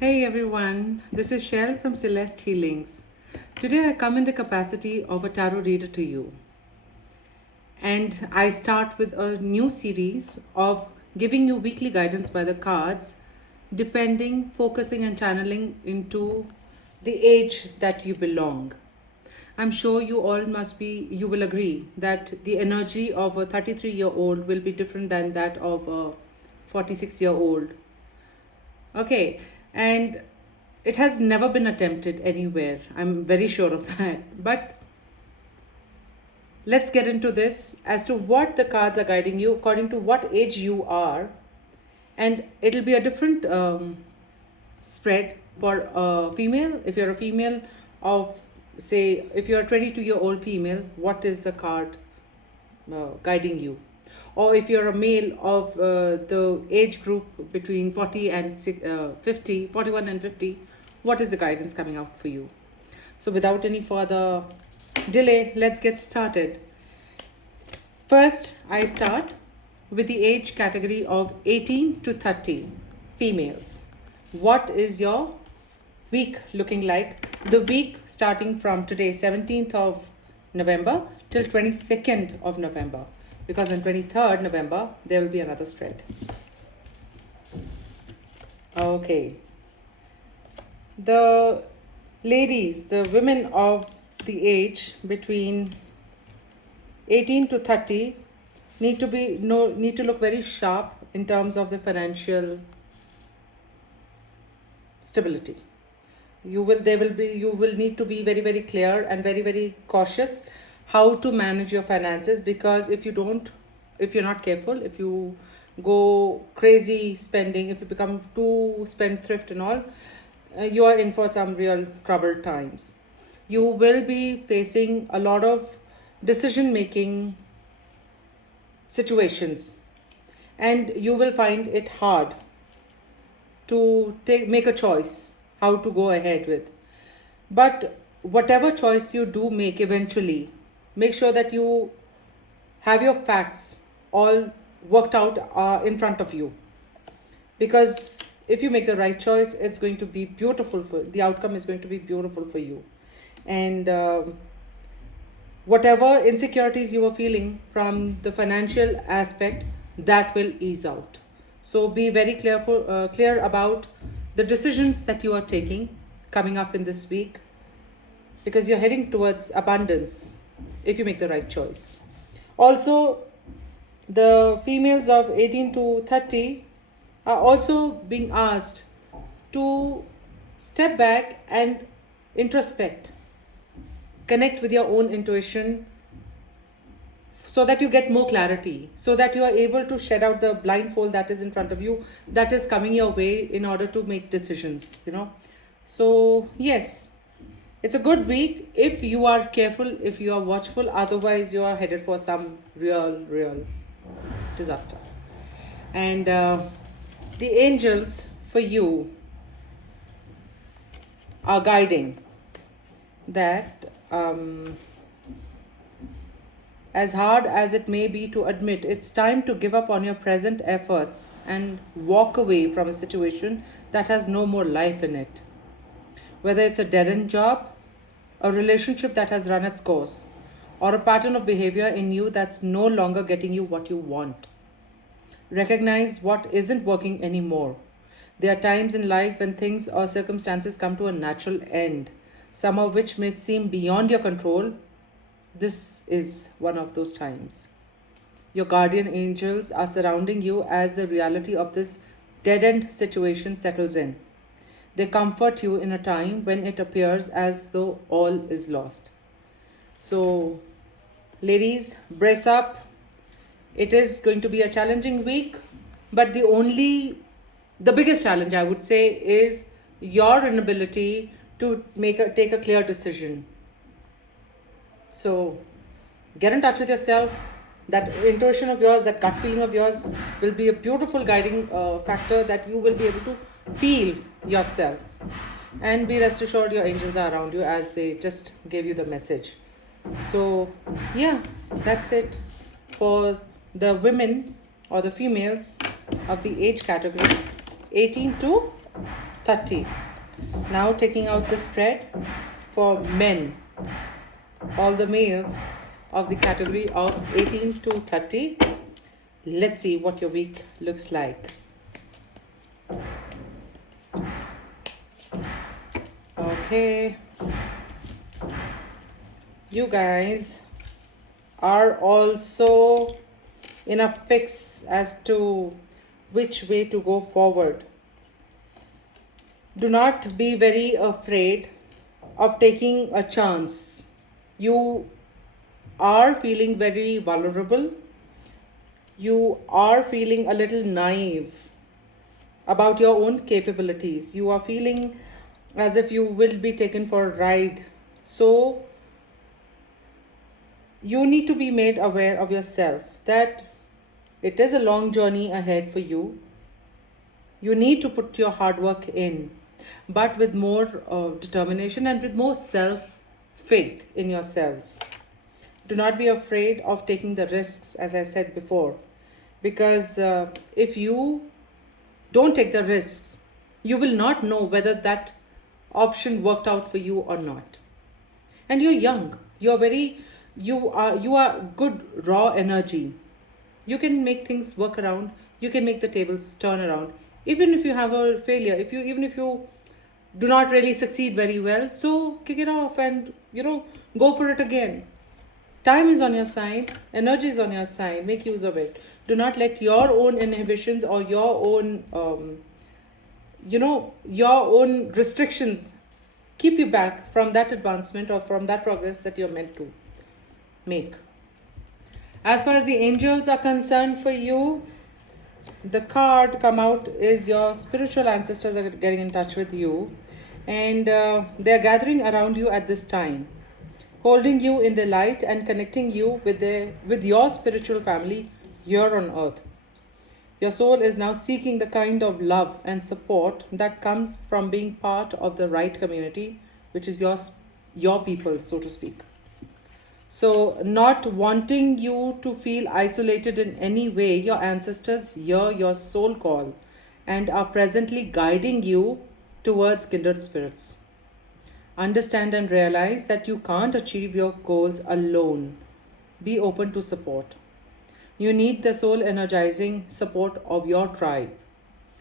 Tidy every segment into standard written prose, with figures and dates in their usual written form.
Hey everyone, this is Cheryl from Celeste Healings. Today I come in the capacity of a tarot reader to you. And I start with a new series of giving you weekly guidance by the cards, depending, focusing, and channeling into the age that you belong. I'm sure you will agree that the energy of a 33-year-old will be different than that of a 46-year-old. Okay, and it has never been attempted anywhere. I'm very sure of that. But let's get into this as to what the cards are guiding you according to what age you are. And it'll be a different spread for a female. If you're a female of, say, if you're a 22-year-old female, what is the card guiding you? Or if you're a male of the age group between 40 and 50, 41 and 50, what is the guidance coming out for you? So without any further delay, let's get started. First, I start with the age category of 18 to 30 females. What is your week looking like? The week starting from today, 17th of November till 22nd of November. Because on 23rd November, there will be another spread. Okay. The ladies, the women of the age between 18 to 30 need to look very sharp in terms of the financial stability. You will need to be very, very clear and very, very cautious how to manage your finances, because if you're not careful, if you go crazy spending, if you become too spendthrift and all, you are in for some real troubled times. You will be facing a lot of decision making situations, and you will find it hard to make a choice how to go ahead with. But whatever choice you do make, eventually make sure that you have your facts all worked out in front of you, because if you make the right choice, it's going to be beautiful. The outcome is going to be beautiful for you. And whatever insecurities you are feeling from the financial aspect, that will ease out. So be very clear about the decisions that you are taking coming up in this week, because you're heading towards abundance if you make the right choice. Also, the females of 18 to 30 are also being asked to step back and introspect, connect with your own intuition, so that you get more clarity, so that you are able to shed out the blindfold that is in front of you, that is coming your way in order to make decisions, So yes, it's a good week if you are careful, if you are watchful. Otherwise, you are headed for some real disaster. And the angels for you are guiding that as hard as it may be to admit, it's time to give up on your present efforts and walk away from a situation that has no more life in it. Whether it's a dead-end job, a relationship that has run its course, or a pattern of behavior in you that's no longer getting you what you want. Recognize what isn't working anymore. There are times in life when things or circumstances come to a natural end, some of which may seem beyond your control. This is one of those times. Your guardian angels are surrounding you as the reality of this dead-end situation settles in. They comfort you in a time when it appears as though all is lost. So, ladies, brace up. It is going to be a challenging week, but the biggest challenge, I would say, is your inability to take a clear decision. So get in touch with yourself. That intuition of yours, that gut feeling of yours will be a beautiful guiding factor that you will be able to feel yourself. And be rest assured your angels are around you as they just gave you the message. So yeah, that's it for the women or the females of the age category 18 to 30. Now taking out the spread for men, all the males of the category of 18 to 30. Let's see what your week looks like. Okay. You guys are also in a fix as to which way to go forward. Do not be very afraid of taking a chance. You are feeling very vulnerable. You are feeling a little naive about your own capabilities. You are feeling as if you will be taken for a ride. So you need to be made aware of yourself that it is a long journey ahead for you. You need to put your hard work in, but with more determination and with more self-faith in yourselves. Do not be afraid of taking the risks, as I said before, because if you don't take the risks, you will not know whether that option worked out for you or not. And you're young. You are good raw energy. You can make things work around. You can make the tables turn around. Even if you have a failure, even if you do not really succeed very well, so kick it off and go for it again. Time is on your side, energy is on your side. Make use of it. Do not let your own inhibitions or your own your own restrictions keep you back from that advancement or from that progress that you're meant to make. As far as the angels are concerned for you, the card come out is your spiritual ancestors are getting in touch with you, and they're gathering around you at this time, holding you in the light and connecting you with your spiritual family here on earth. Your soul is now seeking the kind of love and support that comes from being part of the right community, which is your people, so to speak. So, not wanting you to feel isolated in any way, your ancestors hear your soul call and are presently guiding you towards kindred spirits. Understand and realize that you can't achieve your goals alone. Be open to support. You need the soul energizing support of your tribe.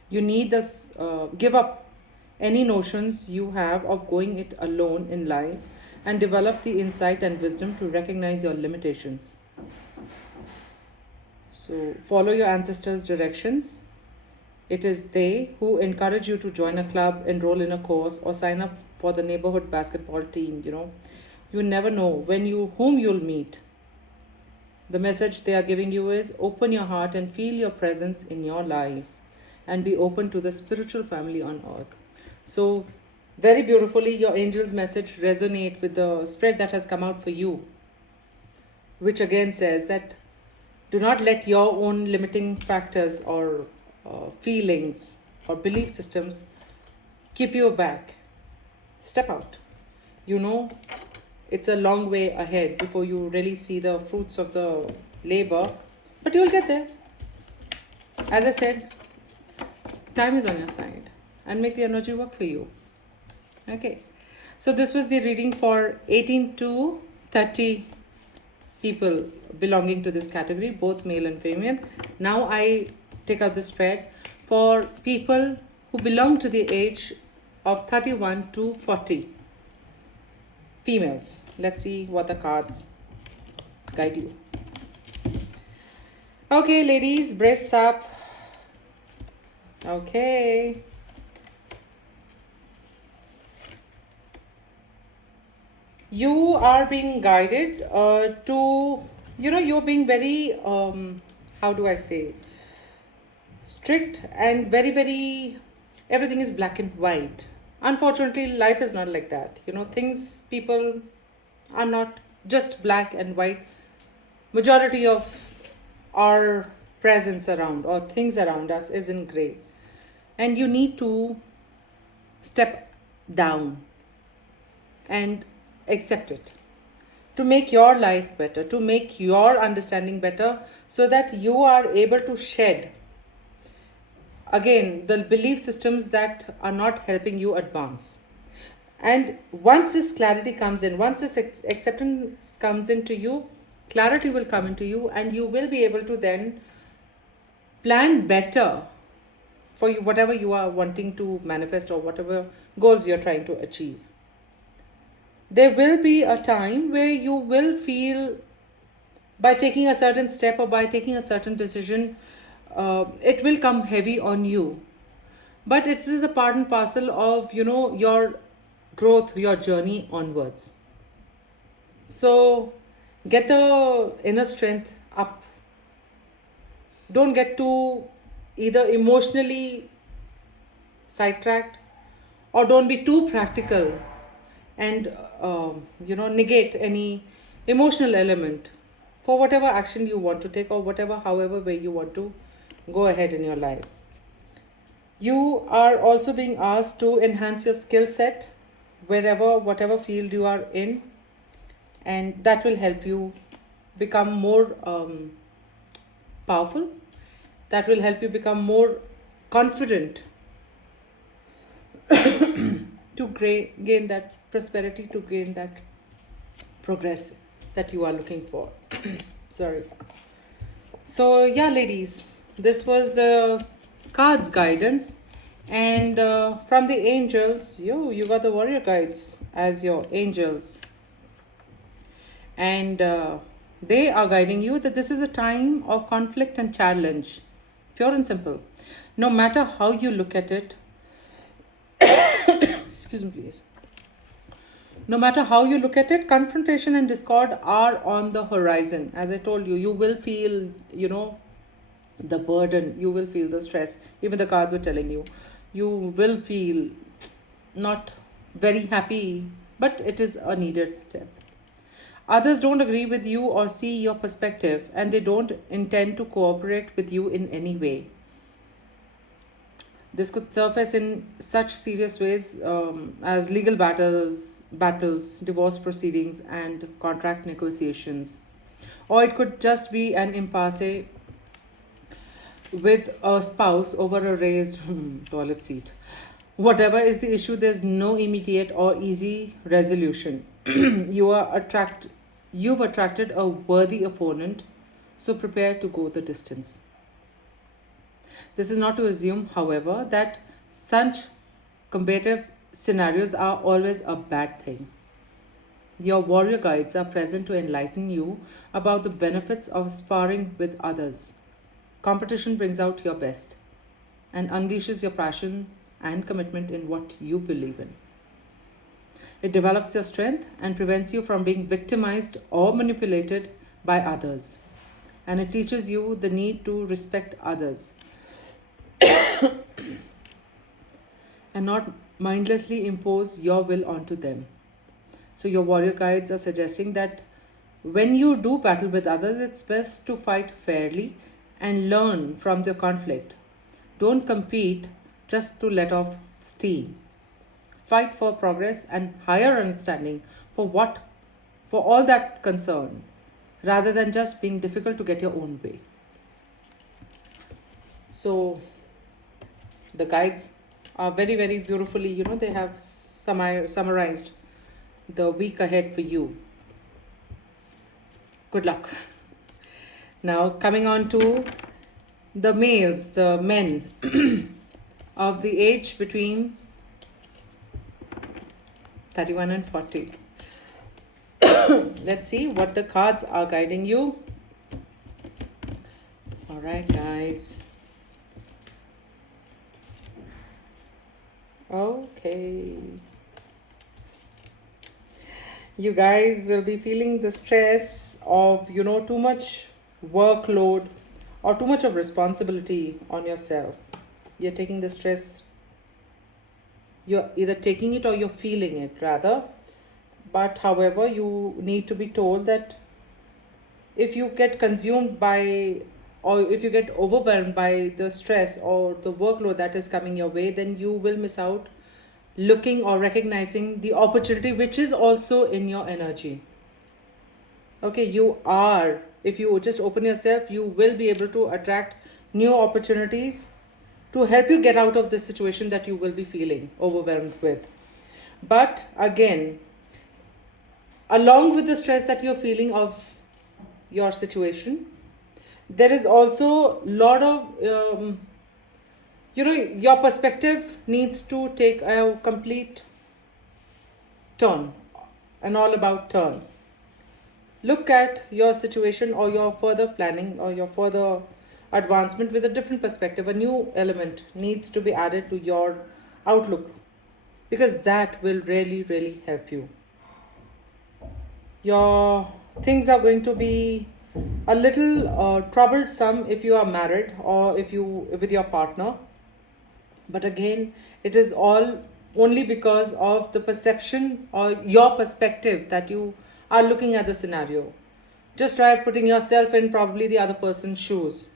You need this, give up any notions you have of going it alone in life and develop the insight and wisdom to recognize your limitations. So follow your ancestors' directions. It is they who encourage you to join a club, enroll in a course, or sign up for the neighborhood basketball team. You never know whom you'll meet. The message they are giving you is open your heart and feel your presence in your life and be open to the spiritual family on earth. So very beautifully, your angel's message resonate with the spread that has come out for you, which again says that do not let your own limiting factors or feelings or belief systems keep you back. Step out. It's a long way ahead before you really see the fruits of the labor, but you'll get there. As I said, time is on your side and make the energy work for you. Okay, so this was the reading for 18 to 30 people belonging to this category, both male and female. Now I take out the spread for people who belong to the age of 31 to 40. Females. Let's see what the cards guide you. Okay, ladies, brace up. Okay. You are being guided to, you're being very, how do I say, strict and very, very, everything is black and white. Unfortunately, life is not like that. People are not just black and white. Majority of our presence around or things around us is in gray. And you need to step down and accept it to make your life better, to make your understanding better, so that you are able to shed again, the belief systems that are not helping you advance. And once this clarity comes in, once this acceptance comes into you, clarity will come into you, and you will be able to then plan better for you, whatever you are wanting to manifest or whatever goals you're trying to achieve. There will be a time where you will feel, by taking a certain step or by taking a certain decision, it will come heavy on you. But it is a part and parcel of, your growth, your journey onwards. So get the inner strength up. Don't get too either emotionally sidetracked, or don't be too practical and negate any emotional element for whatever action you want to take, or whatever, however way you want to go ahead in your life. You are also being asked to enhance your skill set wherever, whatever field you are in, and that will help you become more powerful. That will help you become more confident to gain that prosperity, to gain that progress that you are looking for. Sorry. So, yeah, ladies, this was the cards guidance. And from the angels, you got the warrior guides as your angels. And they are guiding you that this is a time of conflict and challenge. Pure and simple. No matter how you look at it, excuse me, please. No matter how you look at it, confrontation and discord are on the horizon. As I told you, you will feel, the burden, you will feel the stress. Even the cards were telling you, you will feel not very happy, but it is a needed step. Others don't agree with you or see your perspective, and they don't intend to cooperate with you in any way. This could surface in such serious ways as legal battles, divorce proceedings, and contract negotiations. Or it could just be an impasse with a spouse over a raised toilet seat. Whatever is the issue, there's no immediate or easy resolution. You've attracted a worthy opponent, so prepare to go the distance. This is not to assume, however, that such combative scenarios are always a bad thing. Your warrior guides are present to enlighten you about the benefits of sparring with others. Competition brings out your best and unleashes your passion and commitment in what you believe in. It develops your strength and prevents you from being victimized or manipulated by others. And it teaches you the need to respect others and not mindlessly impose your will onto them. So, your warrior guides are suggesting that when you do battle with others, it's best to fight fairly and learn from the conflict. Don't compete just to let off steam. Fight for progress and higher understanding for all that concern, rather than just being difficult to get your own way. So the guides are very, very beautifully, they have summarized the week ahead for you. Good luck. Now, coming on to the males, the men of the age between 31 and 40. Let's see what the cards are guiding you. All right, guys. Okay. You guys will be feeling the stress of, too much workload or too much of responsibility on yourself. You're taking the stress, you're either taking it or you're feeling it rather. But however, you need to be told that if you get consumed by, or if you get overwhelmed by the stress or the workload that is coming your way, then you will miss out looking or recognizing the opportunity which is also in your energy. Okay, if you just open yourself, you will be able to attract new opportunities to help you get out of this situation that you will be feeling overwhelmed with. But again, along with the stress that you're feeling of your situation, there is also a lot of your perspective needs to take a complete turn, an all about turn. Look at your situation or your further planning or your further advancement with a different perspective. A new element needs to be added to your outlook, because that will really, really help you. Your things are going to be a little troublesome if you are married or if you with your partner. But again, it is all only because of the perception or your perspective that you are looking at the scenario. Just try putting yourself in probably the other person's shoes,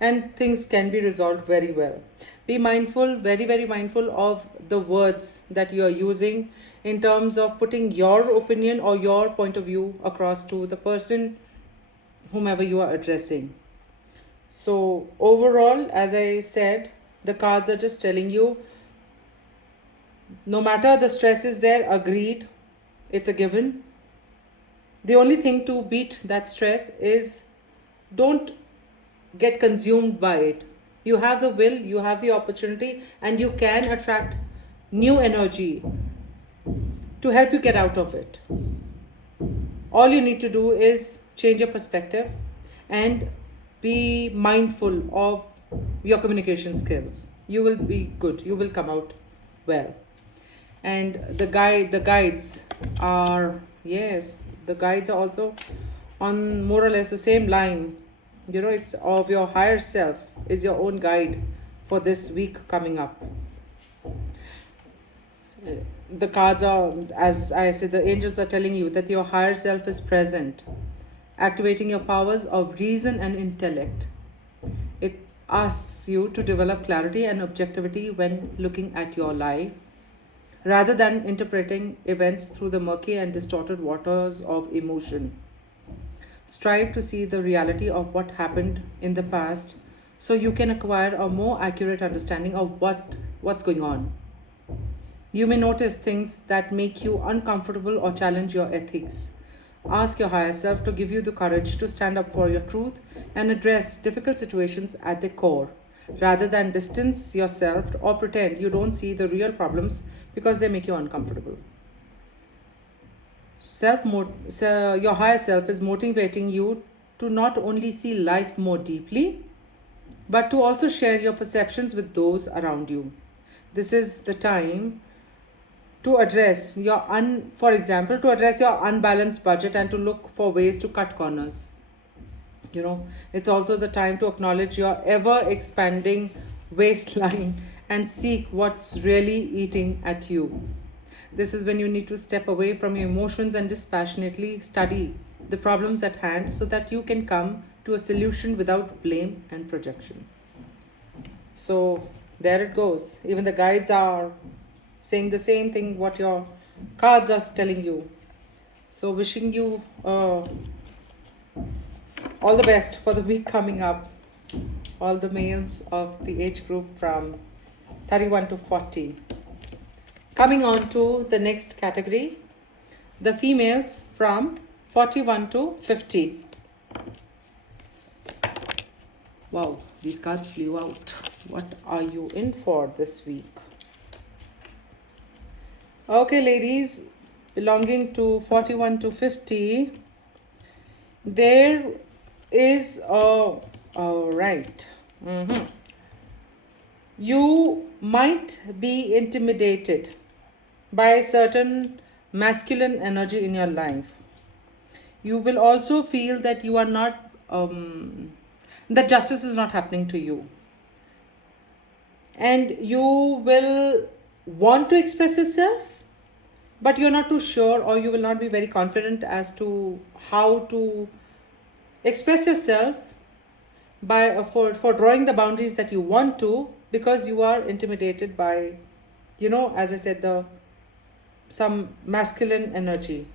and things can be resolved very well. Be mindful, very, very mindful of the words that you are using in terms of putting your opinion or your point of view across to the person, whomever you are addressing. So, overall, as I said, the cards are just telling you no matter the stress is there, agreed, it's a given. The only thing to beat that stress is don't get consumed by it. You have the will, you have the opportunity, and you can attract new energy to help you get out of it. All you need to do is change your perspective and be mindful of your communication skills. You will be good, you will come out well. And the guides are, yes, the guides are also on more or less the same line. It's of your higher self is your own guide for this week coming up. The cards are, as I said, the angels are telling you that your higher self is present, activating your powers of reason and intellect. It asks you to develop clarity and objectivity when looking at your life, rather than interpreting events through the murky and distorted waters of emotion. Strive to see the reality of what happened in the past so you can acquire a more accurate understanding of what's going on. You may notice things that make you uncomfortable or challenge your ethics. Ask your higher self to give you the courage to stand up for your truth and address difficult situations at the core, rather than distance yourself or pretend you don't see the real problems because they make you uncomfortable. Your higher self is motivating you to not only see life more deeply, but to also share your perceptions with those around you. This is the time to address for example, to address your unbalanced budget and to look for ways to cut corners. It's also the time to acknowledge your ever expanding waistline and seek what's really eating at you. This is when you need to step away from your emotions and dispassionately study the problems at hand so that you can come to a solution without blame and projection. So there it goes. Even the guides are saying the same thing what your cards are telling you. So wishing you all the best for the week coming up. All the males of the age group from 31 to 40. Coming on to the next category, the females from 41 to 50. Wow, these cards flew out. What are you in for this week? Okay, ladies, belonging to 41 to 50, there is right. You might be intimidated by a certain masculine energy in your life. You will also feel that you are not, that justice is not happening to you. And you will want to express yourself, but you're not too sure, or you will not be very confident as to how to express yourself for drawing the boundaries that you want to, because you are intimidated by, as I said, some masculine energy.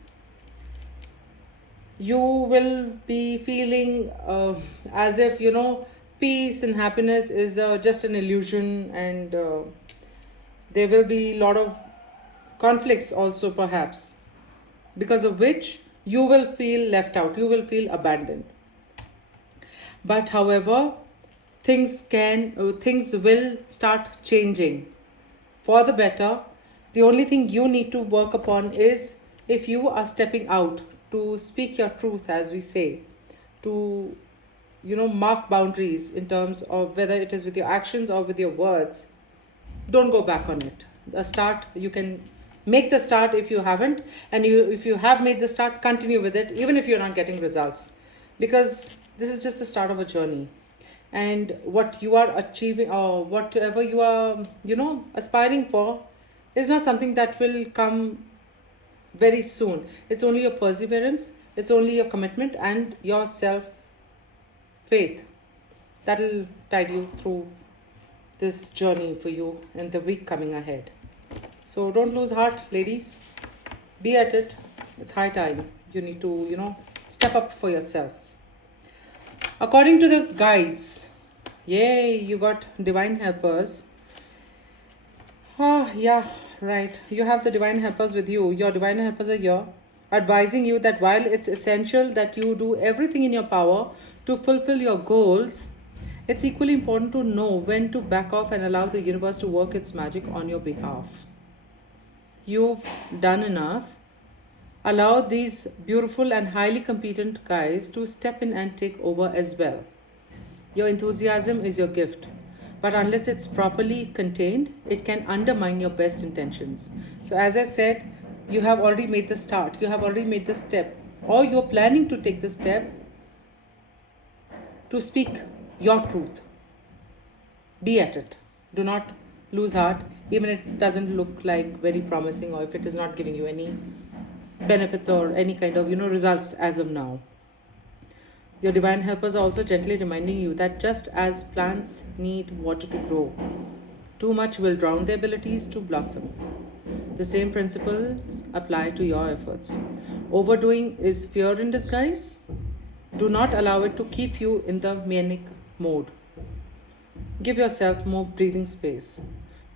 You will be feeling as if peace and happiness is just an illusion, and there will be a lot of conflicts also, perhaps, because of which you will feel left out, you will feel abandoned. But however, things will start changing for the better. The only thing you need to work upon is, if you are stepping out to speak your truth, as we say, to mark boundaries in terms of whether it is with your actions or with your words, don't go back on it. The start, you can make the start if you haven't, and if you have made the start, continue with it even if you're not getting results, because this is just the start of a journey. And what you are achieving, or whatever you are aspiring for, is not something that will come very soon. It's only your perseverance, it's only your commitment and your self faith that will tide you through this journey for you in the week coming ahead. So don't lose heart, ladies. Be at it. It's high time. You need to, step up for yourselves. According to the guides, yay, you got divine helpers. Oh, yeah, right. You have the divine helpers with you. Your divine helpers are here, advising you that while it's essential that you do everything in your power to fulfill your goals, it's equally important to know when to back off and allow the universe to work its magic on your behalf. You've done enough. Allow these beautiful and highly competent guys to step in and take over as well. Your enthusiasm is your gift, but unless it's properly contained, it can undermine your best intentions. So, as I said, you have already made the start, you have already made the step, or you're planning to take the step to speak your truth. Be at it. Do not lose heart, even if it doesn't look like very promising, or if it is not giving you any benefits or any kind of results as of now. Your divine helpers are also gently reminding you that just as plants need water to grow, too much will drown their abilities to blossom. The same principles apply to your efforts. Overdoing is fear in disguise. Do not allow it to keep you in the manic mode. Give yourself more breathing space.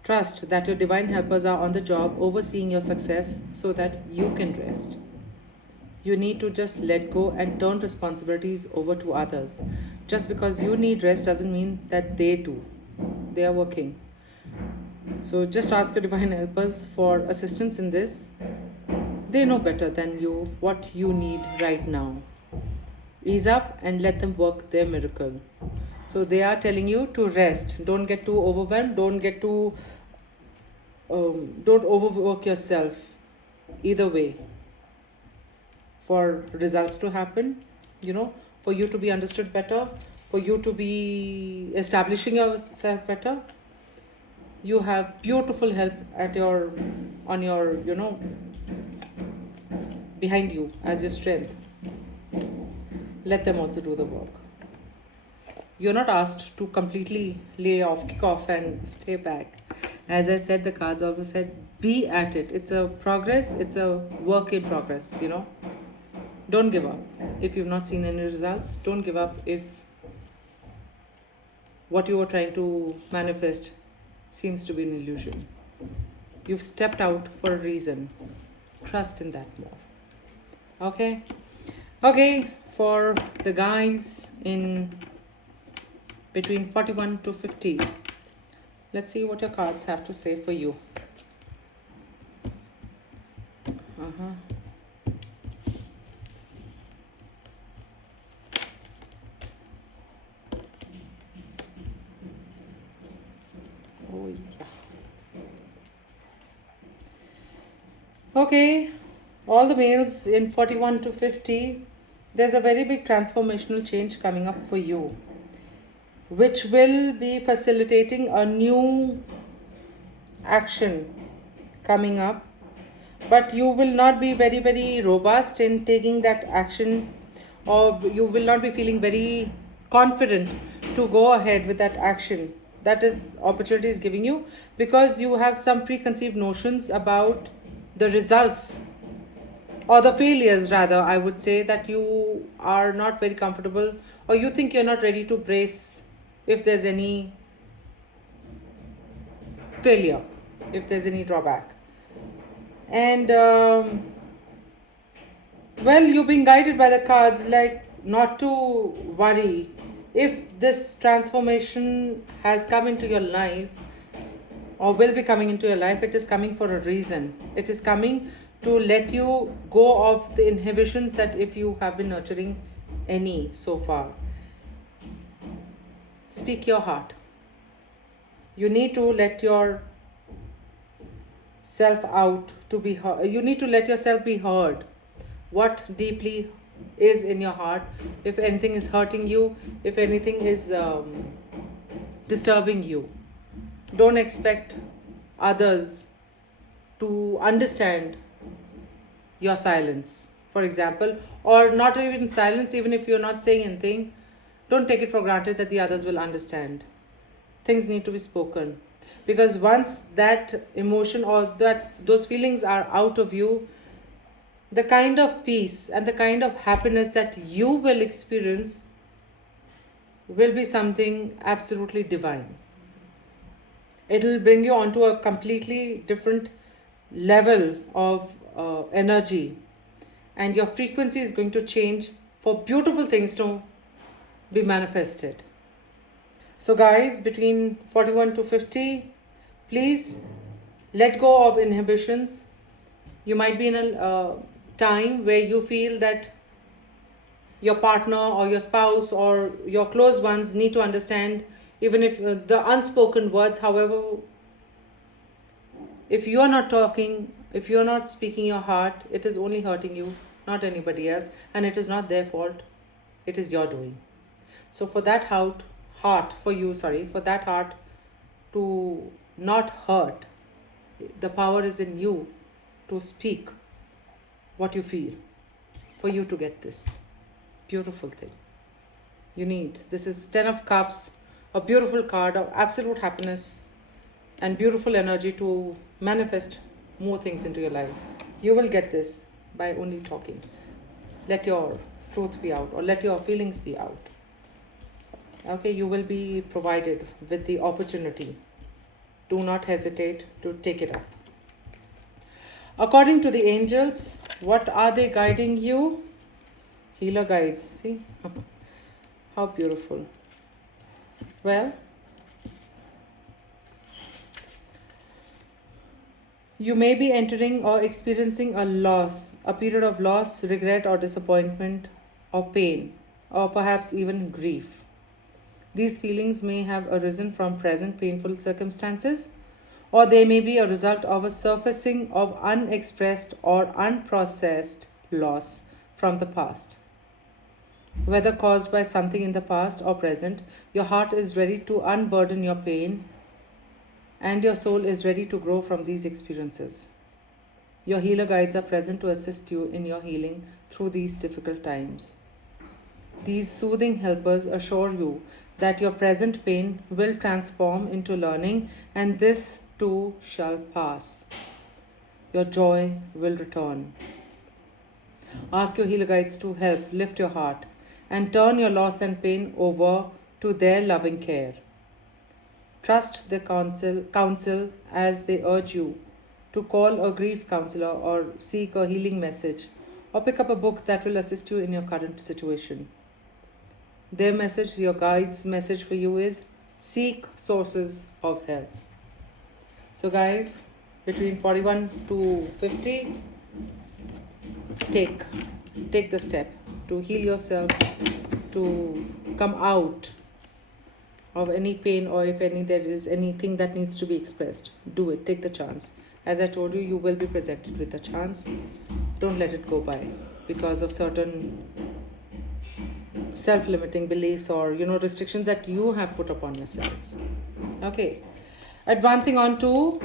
Trust that your divine helpers are on the job overseeing your success so that you can rest. You need to just let go and turn responsibilities over to others. Just because you need rest doesn't mean that they do. They are working. So just ask your divine helpers for assistance in this. They know better than you what you need right now. Ease up and let them work their miracle. So they are telling you to rest. Don't get too overwhelmed. Don't overwork yourself. Either way, for results to happen, for you to be understood better, for you to be establishing yourself better, you have beautiful help behind you as your strength. Let them also do the work. You're not asked to completely kick off and stay back. As I said, the cards also said, be at it. It's a progress, it's a work in progress, Don't give up. If you've not seen any results, don't give up if what you are trying to manifest seems to be an illusion. You've stepped out for a reason. Trust in that more. Okay? Okay, for the guys in between 41 to 50, let's see what your cards have to say for you. Oh, yeah. Okay, all the males in 41 to 50, there's a very big transformational change coming up for you, which will be facilitating a new action coming up. But you will not be very, very robust in taking that action, or you will not be feeling very confident to go ahead with that action that is opportunity is giving you, because you have some preconceived notions about the results, or the failures rather, I would say, that you are not very comfortable, or you think you're not ready to brace if there's any failure, if there's any drawback. And well, you've been guided by the cards like not to worry. If this transformation has come into your life or will be coming into your life, it is coming for a reason. It is coming to let you go of the inhibitions that if you have been nurturing any so far. Speak your heart. You need to let your self out to be heard. You need to let yourself be heard. What deeply is in your heart, if anything is hurting you, if anything is disturbing you. Don't expect others to understand your silence, for example, or not even silence, even if you're not saying anything. Don't take it for granted that the others will understand. Things need to be spoken, because once that emotion or that those feelings are out of you, the kind of peace and the kind of happiness that you will experience will be something absolutely divine. It will bring you onto a completely different level of energy, and your frequency is going to change for beautiful things to be manifested. So, guys, between 41 to 50, please let go of inhibitions. You might be in a time where you feel that your partner or your spouse or your close ones need to understand, even if the unspoken words, however, if you are not talking, if you are not speaking your heart, it is only hurting you, not anybody else, and it is not their fault, it is your doing. So for that heart to not hurt, the power is in you to speak what you feel, for you to get this beautiful thing. You need, this is 10 of Cups, a beautiful card of absolute happiness and beautiful energy to manifest more things into your life. You will get this by only talking. Let your truth be out, or let your feelings be out. Okay, you will be provided with the opportunity. Do not hesitate to take it up. According to the angels, what are they guiding you? Healer guides. See? How beautiful. Well, you may be entering or experiencing a loss, a period of loss, regret, or disappointment, or pain, or perhaps even grief. These feelings may have arisen from present painful circumstances, or they may be a result of a surfacing of unexpressed or unprocessed loss from the past. Whether caused by something in the past or present, your heart is ready to unburden your pain, and your soul is ready to grow from these experiences. Your healer guides are present to assist you in your healing through these difficult times. These soothing helpers assure you that your present pain will transform into learning, and this too shall pass. Your joy will return. Ask your healer guides to help lift your heart and turn your loss and pain over to their loving care. Trust their counsel as they urge you to call a grief counselor or seek a healing message or pick up a book that will assist you in your current situation. Their message, your guide's message for you is seek sources of help. So guys, between 41 to 50, take the step to heal yourself, to come out of any pain, or if there is anything that needs to be expressed, do it. Take the chance. As I told you, you will be presented with a chance. Don't let it go by because of certain self-limiting beliefs or restrictions that you have put upon yourselves. Okay, advancing on to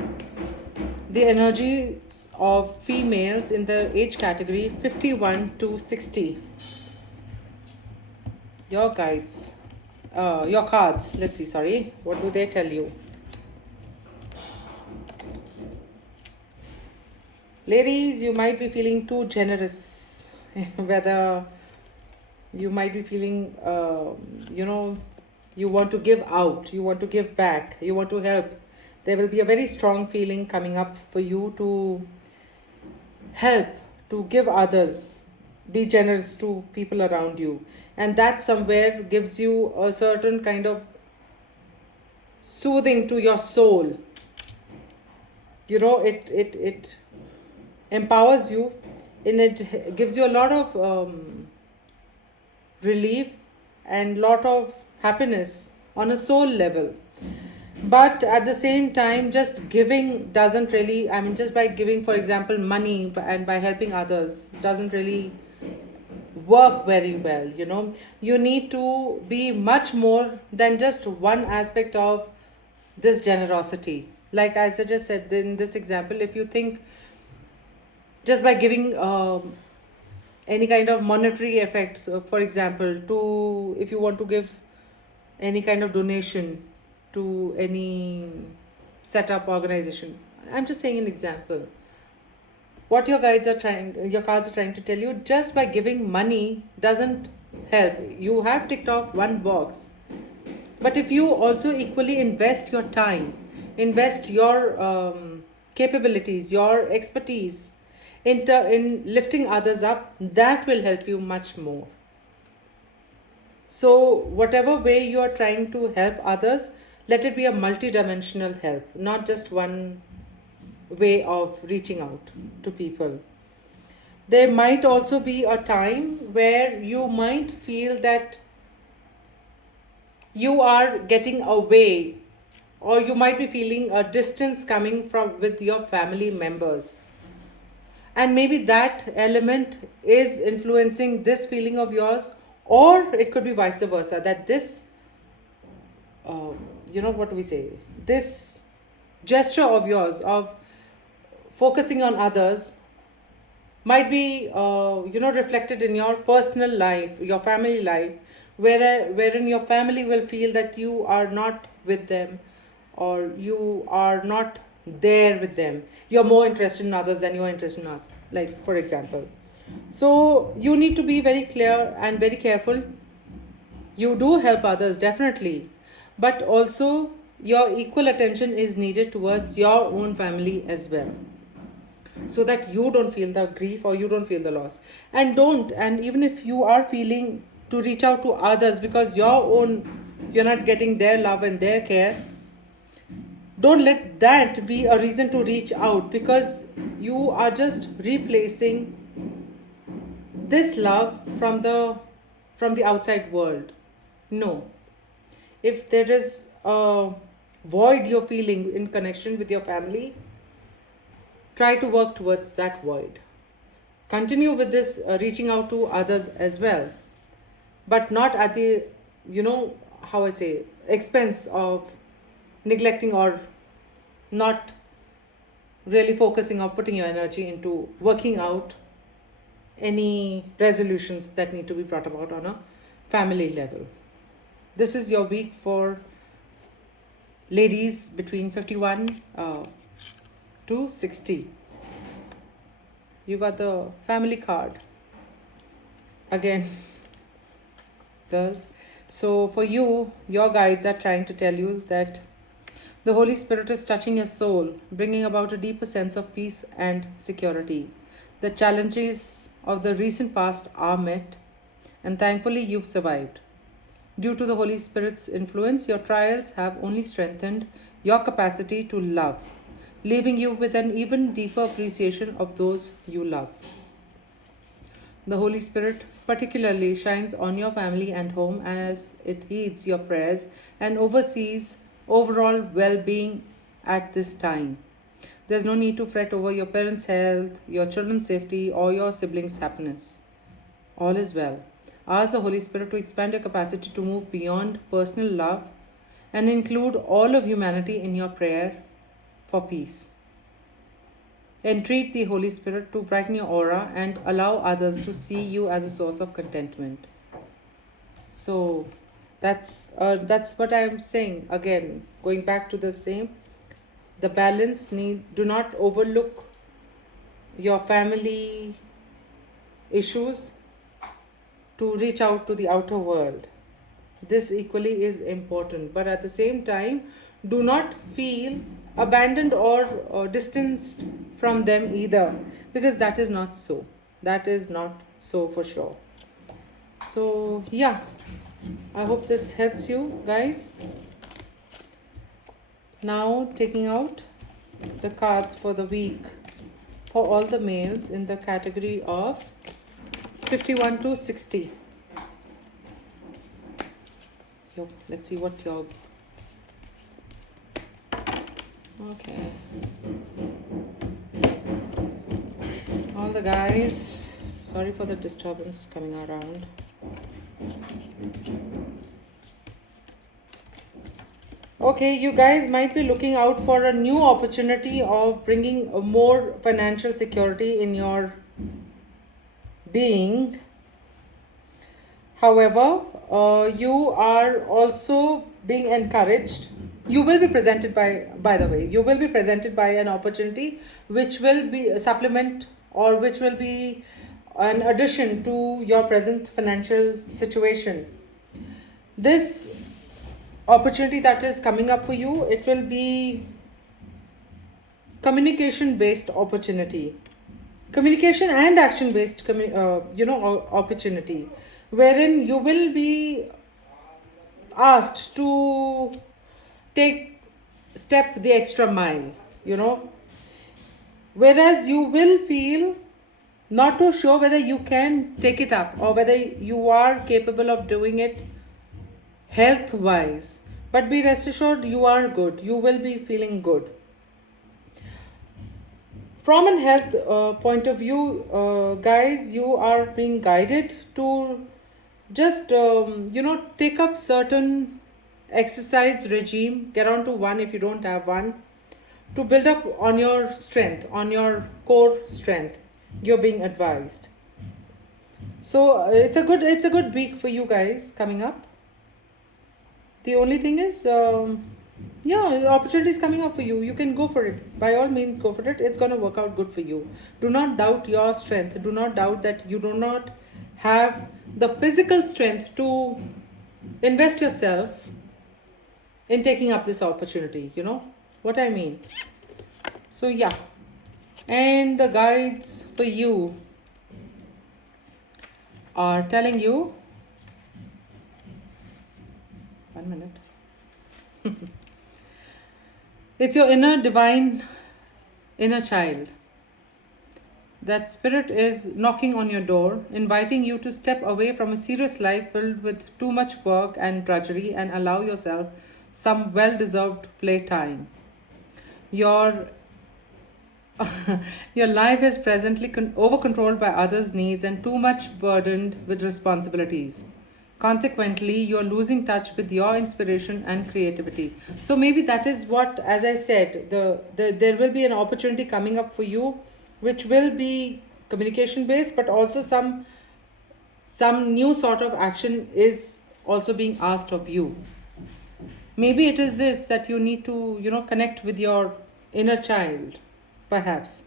the energy of females in the age category 51 to 60. Your guides, your cards, let's see, what do they tell you? Ladies, you might be feeling too generous. Whether you might be feeling, You want to give out, you want to give back, you want to help. There will be a very strong feeling coming up for you to help, to give others, be generous to people around you. And that somewhere gives you a certain kind of soothing to your soul. It empowers you, and it gives you a lot of relief and lot of happiness on a soul level. But at the same time, just giving doesn't really, I mean, just by giving, for example, money and by helping others doesn't really work very well. You need to be much more than just one aspect of this generosity. Like I just said in this example, if you think just by giving any kind of monetary effects, for example, to if you want to give any kind of donation to any setup organization, I'm just saying an example. What your cards are trying to tell you, just by giving money doesn't help. You have ticked off one box, but if you also equally invest your time, invest your capabilities, your expertise in lifting others up, that will help you much more. So, whatever way you are trying to help others, let it be a multidimensional help, not just one way of reaching out to people. There might also be a time where you might feel that you are getting away, or you might be feeling a distance coming from with your family members, and maybe that element is influencing this feeling of yours, or it could be vice versa, that this what do we say, this gesture of yours of focusing on others might be reflected in your personal life, your family life, wherein your family will feel that you are not with them, or you are not there with them. You're more interested in others than you are interested in us, like for example. So you need to be very clear and very careful. You do help others, definitely, but also your equal attention is needed towards your own family as well, so that you don't feel the grief or you don't feel the loss. And even if you are feeling to reach out to others because you're not getting their love and their care, don't let that be a reason to reach out, because you are just replacing this love from the outside world. No. If there is a void you're feeling in connection with your family, try to work towards that void. Continue with this reaching out to others as well, but not at the, how I say, expense of neglecting or not really focusing or putting your energy into working out any resolutions that need to be brought about on a family level. This is your week for ladies between 51 to 60. You got the family card again, girls. So for you, your guides are trying to tell you that the Holy Spirit is touching your soul, bringing about a deeper sense of peace and security. The challenges of the recent past are met, and thankfully you've survived. Due to the Holy Spirit's influence, your trials have only strengthened your capacity to love, leaving you with an even deeper appreciation of those you love. The Holy Spirit particularly shines on your family and home as it heeds your prayers and oversees overall well being at this time. There's no need to fret over your parents' health, your children's safety, or your siblings' happiness. All is well. Ask the Holy Spirit to expand your capacity to move beyond personal love and include all of humanity in your prayer for peace. Entreat the Holy Spirit to brighten your aura and allow others to see you as a source of contentment. So that's what I'm saying. Again, going back to the same, the balance need. Do not overlook your family issues to reach out to the outer world. This equally is important, but at the same time, do not feel abandoned or distanced from them either, because that is not so. That is not so for sure. So, yeah, I hope this helps you guys. Now, taking out the cards for the week for all the males in the category of 51 to 60. Yo, let's see what your. Okay. All the guys, sorry for the disturbance coming around. Okay, you guys might be looking out for a new opportunity of bringing a more financial security in your being. However, you are also being encouraged. You will be presented by the way, you will be presented by an opportunity which will be a supplement or which will be an addition to your present financial situation. This opportunity that is coming up for you, it will be communication based opportunity, communication and action based opportunity, wherein you will be asked to take step the extra mile, whereas you will feel not too sure whether you can take it up or whether you are capable of doing it health wise. But be rest assured, you are good, you will be feeling good. From a health point of view, guys, you are being guided to just take up certain exercise regime, get on to one if you don't have one, to build up on your strength, on your core strength. You're being advised. So it's a good week for you guys coming up. The only thing is, the opportunity is coming up for you. You can go for it. By all means, go for it. It's going to work out good for you. Do not doubt your strength. Do not doubt that you do not have the physical strength to invest yourself in taking up this opportunity. You know what I mean? So, yeah. And the guides for you are telling you. 1 minute. It's your divine inner child. That spirit is knocking on your door, inviting you to step away from a serious life filled with too much work and drudgery and allow yourself some well deserved playtime. Your your life is presently over controlled by others' needs and too much burdened with responsibilities. Consequently, you're losing touch with your inspiration and creativity. So maybe that is what, as I said, there will be an opportunity coming up for you, which will be communication based, but also some new sort of action is also being asked of you. Maybe it is this that you need to connect with your inner child, perhaps.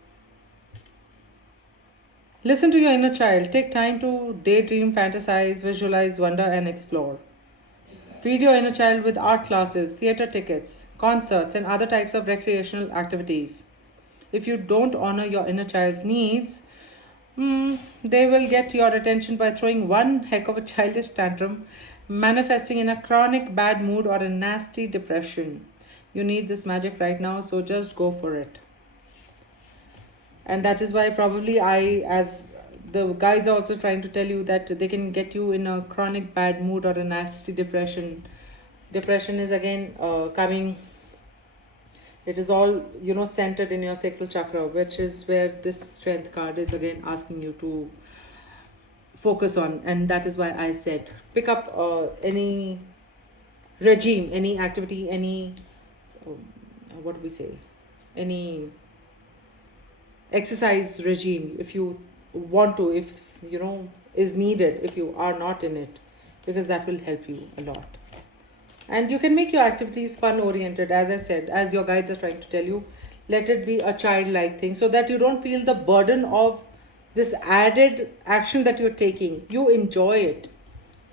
Listen to your inner child. Take time to daydream, fantasize, visualize, wonder, and explore. Feed your inner child with art classes, theater tickets, concerts, and other types of recreational activities. If you don't honor your inner child's needs, they will get your attention by throwing one heck of a childish tantrum, manifesting in a chronic bad mood or a nasty depression. You need this magic right now, so just go for it. And that is why probably as the guides are also trying to tell you, that they can get you in a chronic bad mood or a nasty depression. Depression is again coming. It is all centered in your sacral chakra, which is where this strength card is again asking you to focus on. And that is why I said pick up any regime, any activity, any what do we say, any exercise regime, if you want to, if is needed, if you are not in it, because that will help you a lot. And you can make your activities fun oriented, as I said, as your guides are trying to tell you. Let it be a childlike thing, so that you don't feel the burden of this added action that you're taking. You enjoy it.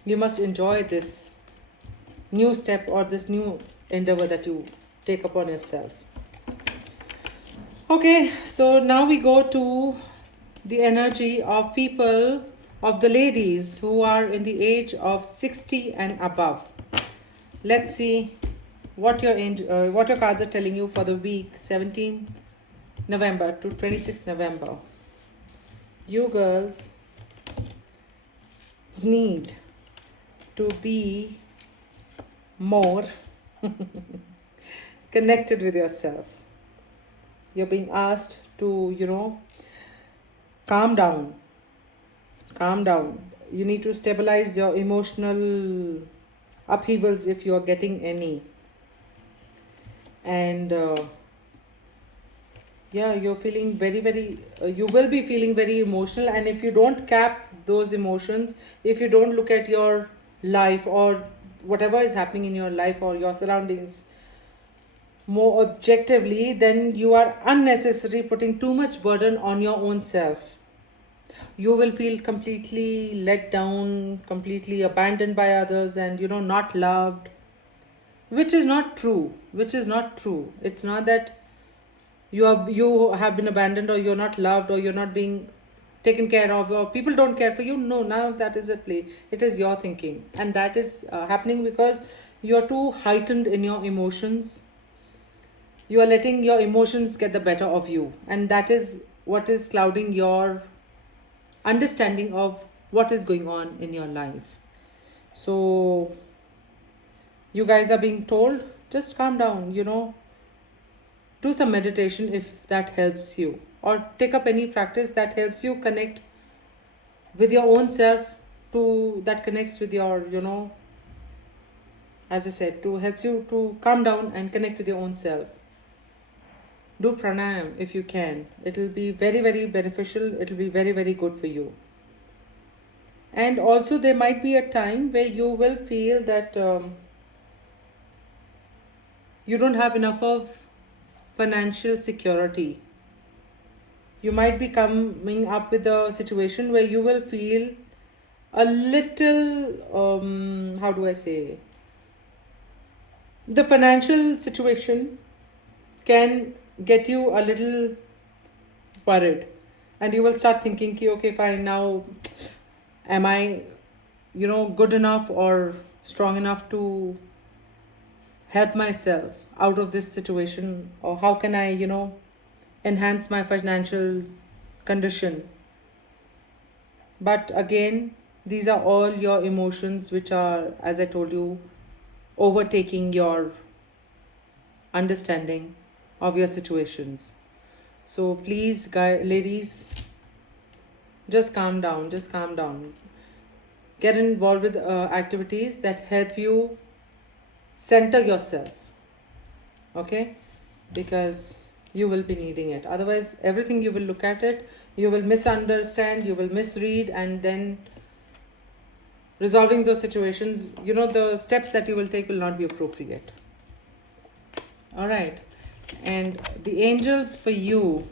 You must enjoy this new step or this new endeavor that you take upon yourself. Okay, so now we go to the energy of people, of the ladies who are in the age of 60 and above. Let's see what your cards are telling you for the week 17 November to 26th November. You girls need to be more connected with yourself. You're being asked to, calm down. Calm down. You need to stabilize your emotional upheavals if you're getting any. And yeah, you're feeling very, you will be feeling very emotional. And if you don't cap those emotions, if you don't look at your life or whatever is happening in your life or your surroundings more objectively, then you are unnecessarily putting too much burden on your own self. You will feel completely let down, completely abandoned by others, and not loved, which is not true. It's not that you have been abandoned, or you're not loved, or you're not being taken care of, or people don't care for you. No, none of that is at play. It is your thinking, and that is happening because you're too heightened in your emotions. You are letting your emotions get the better of you, and that is what is clouding your understanding of what is going on in your life. So you guys are being told, just calm down, do some meditation if that helps you, or take up any practice that helps you connect with your own self, to that connects with your, as I said, to helps you to calm down and connect with your own self. Do pranayam if you can. It'll be very beneficial. It'll be very good for you. And also there might be a time where you will feel that you don't have enough of financial security. You might be coming up with a situation where you will feel a little, how do I say, the financial situation can get you a little worried, and you will start thinking, okay, fine, now am I good enough or strong enough to help myself out of this situation, or how can I enhance my financial condition. But again, these are all your emotions which are, as I told you, overtaking your understanding of your situations. So please, ladies, just calm down. Get involved with activities that help you center yourself. Okay? Because you will be needing it. Otherwise, everything you will look at it, you will misunderstand, you will misread, and then resolving those situations, the steps that you will take will not be appropriate. All right. And the angels for you,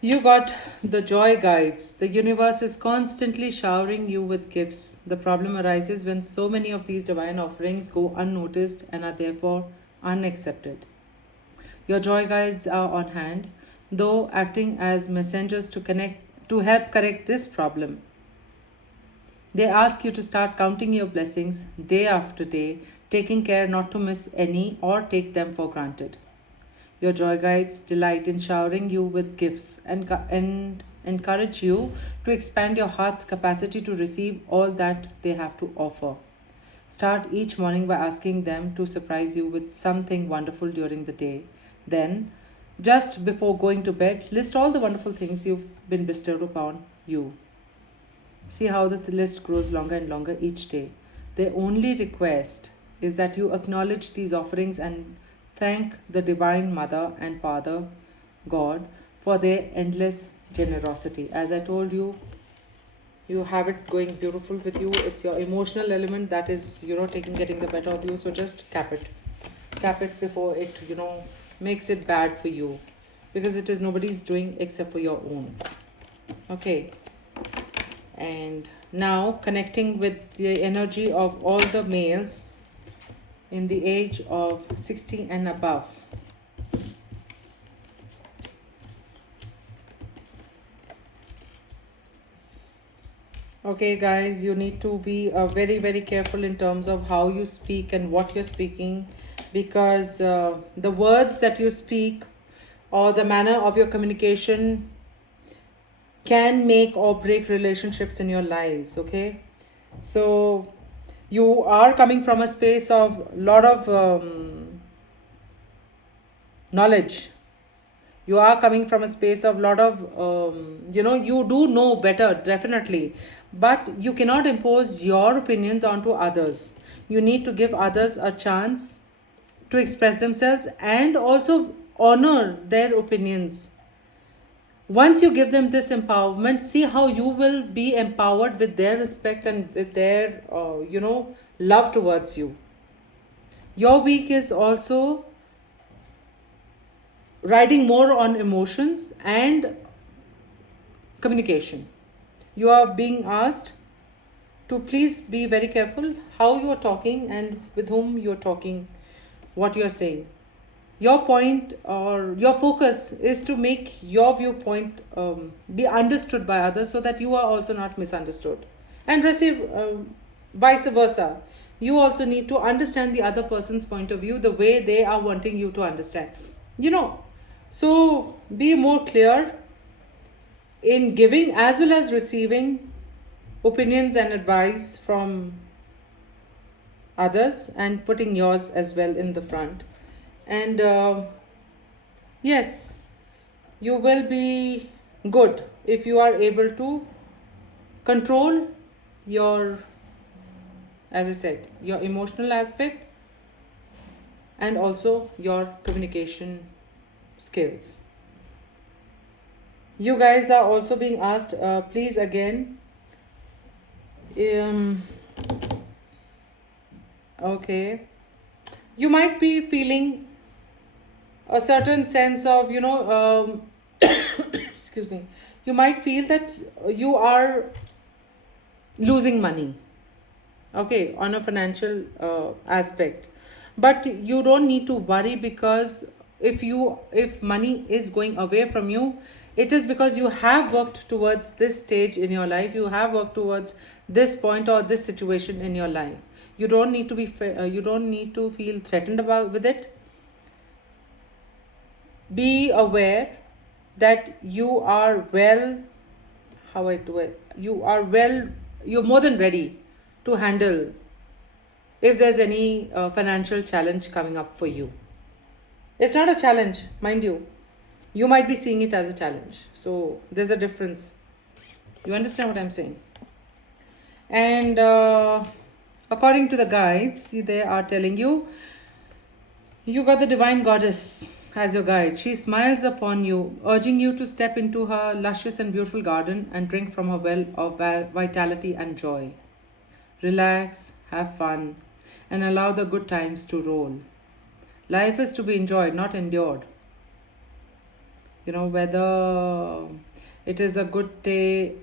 you got the joy guides. The universe is constantly showering you with gifts. The problem arises when so many of these divine offerings go unnoticed and are therefore unaccepted. Your joy guides are on hand, though acting as messengers to help correct this problem. They ask you to start counting your blessings day after day, taking care not to miss any or take them for granted. Your joy guides delight in showering you with gifts and encourage you to expand your heart's capacity to receive all that they have to offer. Start each morning by asking them to surprise you with something wonderful during the day. Then, just before going to bed, list all the wonderful things you've been bestowed upon you. See how the list grows longer and longer each day. Their only request is that you acknowledge these offerings and thank the Divine Mother and Father, God, for their endless generosity. As I told you, you have it going beautiful with you. It's your emotional element that is, getting the better of you. So just cap it. Cap it before it, makes it bad for you. Because it is nobody's doing except for your own. Okay. And Now, connecting with the energy of all the males in the age of 60 and above. Okay, guys, you need to be very, very careful in terms of how you speak and what you're speaking, because the words that you speak or the manner of your communication can make or break relationships in your lives. Okay, so you are coming from a space of lot of knowledge. You are coming from a space of lot of you do know better, definitely, but you cannot impose your opinions onto others. You need to give others a chance to express themselves and also honor their opinions. Once you give them this empowerment, see how you will be empowered with their respect and with their love towards you. Your week is also riding more on emotions and communication. You are being asked to please be very careful how you are talking and with whom you are talking, what you are saying. Your point or your focus is to make your viewpoint be understood by others, so that you are also not misunderstood, and receive vice versa. You also need to understand the other person's point of view the way they are wanting you to understand. You know, so be more clear in giving as well as receiving opinions and advice from others, and putting yours as well in the front. And yes, you will be good if you are able to control your, as I said, your emotional aspect and also your communication skills. You guys are also being asked, please again, um, okay, you might be feeling a certain sense of, excuse me, you might feel that you are losing money, okay, on a financial aspect, but you don't need to worry, because if money is going away from you, it is because you have worked towards this stage in your life, you have worked towards this point or this situation in your life. You don't need to you don't need to feel threatened about with it. Be aware that you are well, how I do it, you are well, you're more than ready to handle if there's any financial challenge coming up for you. It's not a challenge, mind you. You might be seeing it as a challenge. So there's a difference. You understand what I'm saying? And according to the guides, they are telling you, you got the divine goddess as your guide. She smiles upon you, urging you to step into her luscious and beautiful garden and drink from her well of vitality and joy. Relax, have fun, and allow the good times to roll. Life is to be enjoyed, not endured. Whether it is a good day,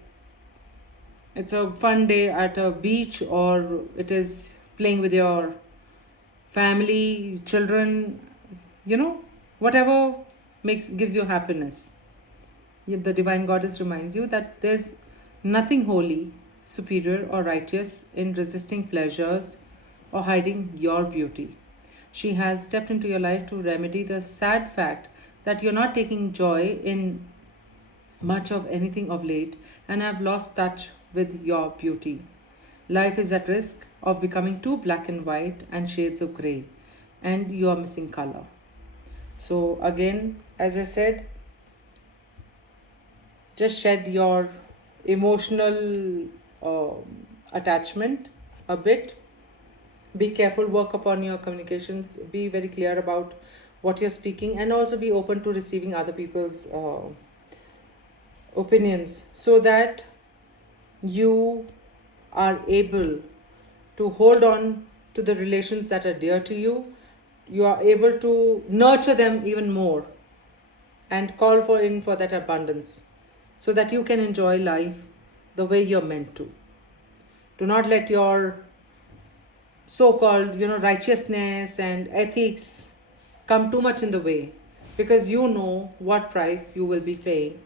it's a fun day at a beach, or it is playing with your family, children, whatever gives you happiness. The divine goddess reminds you that there's nothing holy, superior, or righteous in resisting pleasures or hiding your beauty. She has stepped into your life to remedy the sad fact that you're not taking joy in much of anything of late and have lost touch with your beauty. Life is at risk of becoming too black and white and shades of grey, and you are missing color. So, again, as I said, just shed your emotional attachment a bit. Be careful, work upon your communications, be very clear about what you're speaking, and also be open to receiving other people's opinions, so that you are able to hold on to the relations that are dear to you. You are able to nurture them even more and call for that abundance, so that you can enjoy life the way you're meant to. Do not let your so-called righteousness and ethics come too much in the way, because you know what price you will be paying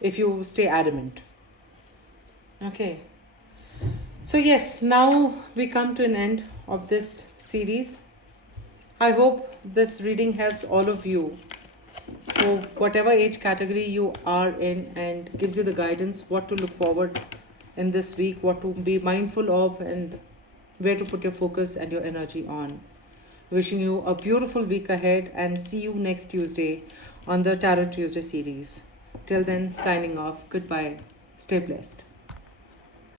if you stay adamant. Okay, so yes, now we come to an end of this series. I hope this reading helps all of you for whatever age category you are in, and gives you the guidance what to look forward in this week, what to be mindful of, and where to put your focus and your energy on. Wishing you a beautiful week ahead, and see you next Tuesday on the Tarot Tuesday series. Till then, signing off. Goodbye. Stay blessed.